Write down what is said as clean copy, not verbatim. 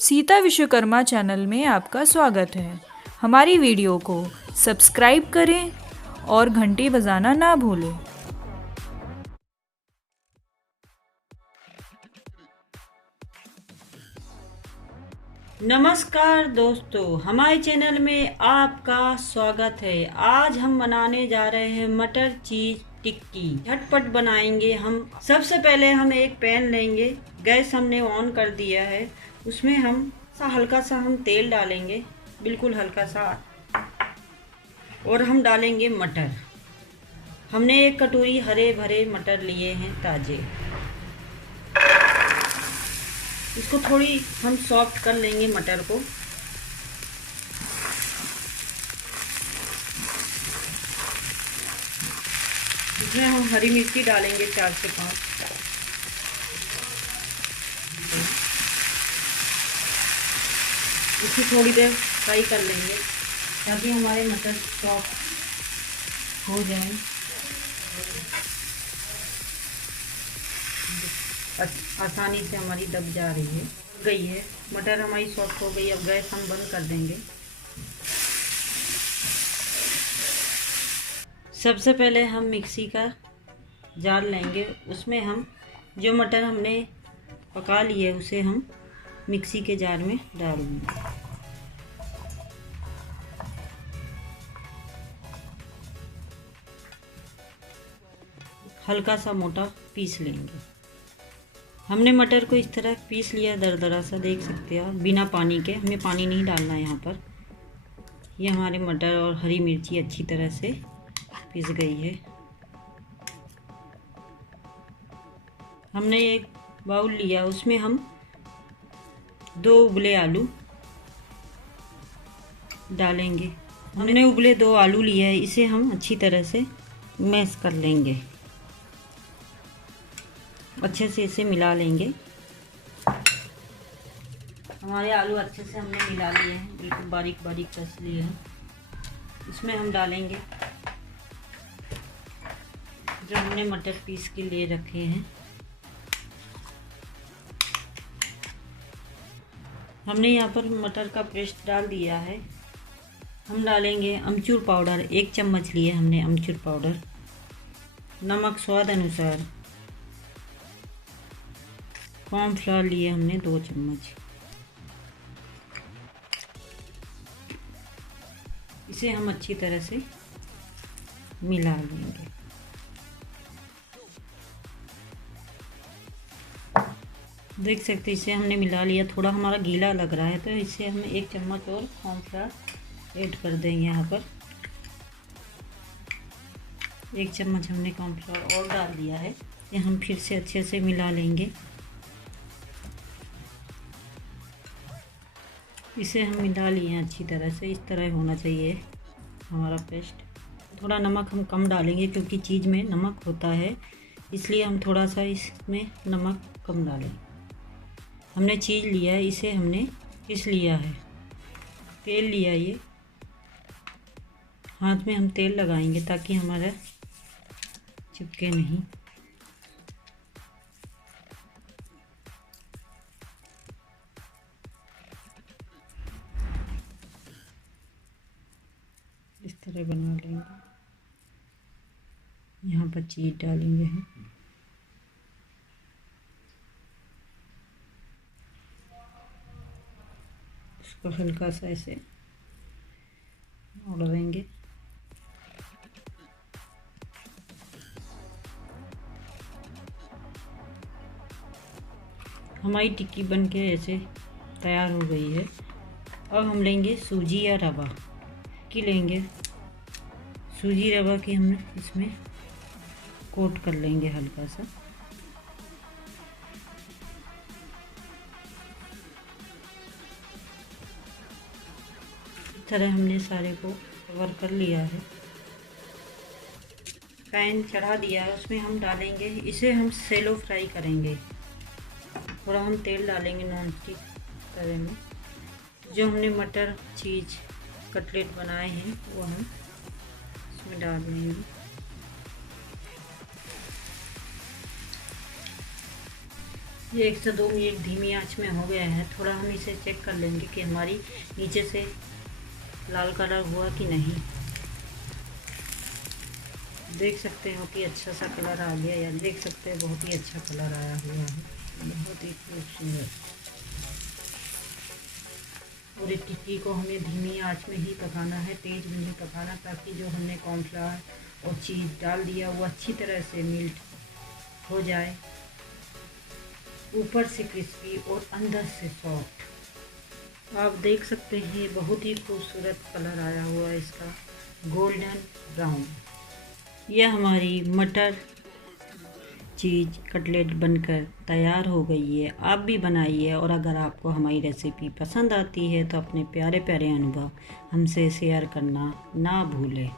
Sita Vishwakarma channel में आपका स्वागत है। हमारी वीडियो को सब्सक्राइब करें और घंटी बजाना ना भूलें। नमस्कार दोस्तों, हमारे चैनल में आपका स्वागत है। आज हम बनाने जा रहे हैं मटर चीज टिक्की। झटपट बनाएंगे हम। सबसे पहले हम एक पैन लेंगे। गैस हमने ऑन कर दिया है। उसमें हम हल्का सा हम तेल डालेंगे, बिल्कुल हल्का सा, और हम डालेंगे मटर। हमने एक कटोरी हरे भरे मटर लिए हैं ताजे। इसको थोड़ी हम सॉफ्ट कर लेंगे मटर को। इसमें हम हरी मिर्ची डालेंगे 4 से 5। इसे थोड़ी देर फ्राई कर लेंगे ताकि हमारे मटर सॉफ्ट हो जाए। आसानी से हमारी दब जा रही है, गई है मटर हमारी सॉफ्ट हो गई। अब गैस हम बंद कर देंगे। सबसे पहले हम मिक्सी का जार लेंगे। उसमें हम जो मटर हमने पका लिए उसे हम मिक्सी के जार में डाल देंगे। हल्का सा मोटा पीस लेंगे। हमने मटर को इस तरह पीस लिया, दरदरा सा, देख सकते हैं आप, बिना पानी के। हमें पानी नहीं डालना है यहाँ पर। ये हमारे मटर और हरी मिर्ची अच्छी तरह से पीस गई है। हमने एक बाउल लिया, उसमें हम 2 उबले आलू डालेंगे। हमने उबले 2 आलू लिए हैं। इसे हम अच्छी तरह से मैश कर लेंगे। अच्छे से इसे मिला लेंगे। हमारे आलू अच्छे से हमने मिला लिए हैं, बिल्कुल बारीक बारीक कस लिए हैं। इसमें हम डालेंगे जो हमने मटर पीस के लिए रखे हैं। हमने यहाँ पर मटर का पेस्ट डाल दिया है। हम डालेंगे अमचूर पाउडर, 1 चम्मच लिए हमने अमचूर पाउडर। नमक स्वाद अनुसार। कॉर्नफ्लोर लिए हमने 2 चम्मच। इसे हम अच्छी तरह से मिला लेंगे। देख सकते हैं इसे हमने मिला लिया। थोड़ा हमारा गीला लग रहा है तो इसे हम 1 चम्मच और कॉर्नफ्लोर ऐड कर देंगे। यहाँ पर 1 चम्मच हमने कॉर्नफ्लोर और डाल दिया है। ये हम फिर से अच्छे से मिला लेंगे। इसे हम मिला लिए हैं अच्छी तरह से। इस तरह होना चाहिए हमारा पेस्ट। थोड़ा नमक हम कम डालेंगे क्योंकि चीज़ में नमक होता है, इसलिए हम थोड़ा सा इसमें नमक कम डालेंगे। हमने चीज़ लिया है, इसे हमने पीस लिया है। तेल लिया, ये हाथ में हम तेल लगाएंगे ताकि हमारा चिपके नहीं। इस तरह बना लेंगे। यहाँ पर चीज़ डालेंगे हम। इसको हल्का सा ऐसे मोड़ देंगे। हमारी टिक्की बनके ऐसे तैयार हो गई है। अब हम लेंगे सूजी या रवा की लेंगे। सूजी रवा की हम इसमें कोट कर लेंगे हल्का सा। इस तरह हमने सारे को कवर कर लिया है। पैन चढ़ा दिया है, उसमें हम डालेंगे। इसे हम सेलो फ्राई करेंगे। थोड़ा हम तेल डालेंगे नॉन स्टिक तवे में। जो हमने मटर चीज़ कटलेट बनाए हैं वो हम इसमें डाल देंगे। ये 1 से 2 मिनट धीमी आंच में हो गया है। थोड़ा हम इसे चेक कर लेंगे कि हमारी नीचे से लाल कलर हुआ कि नहीं। देख सकते हो कि अच्छा सा कलर आ गया, या देख सकते हो बहुत ही अच्छा कलर आया हुआ है, बहुत ही खूबसूरत। और इस टिक्की को हमें धीमी आंच में ही पकाना है, तेज़ में नहीं पकाना, ताकि जो हमने कॉर्नफ्लावर और चीज़ डाल दिया वो अच्छी तरह से मेल्ट हो जाए, ऊपर से क्रिस्पी और अंदर से सॉफ्ट। आप देख सकते हैं बहुत ही खूबसूरत कलर आया हुआ है इसका, गोल्डन ब्राउन। यह हमारी मटर चीज़ कटलेट बनकर तैयार हो गई है। आप भी बनाइए, और अगर आपको हमारी रेसिपी पसंद आती है तो अपने प्यारे प्यारे अनुभव हमसे शेयर करना ना भूलें।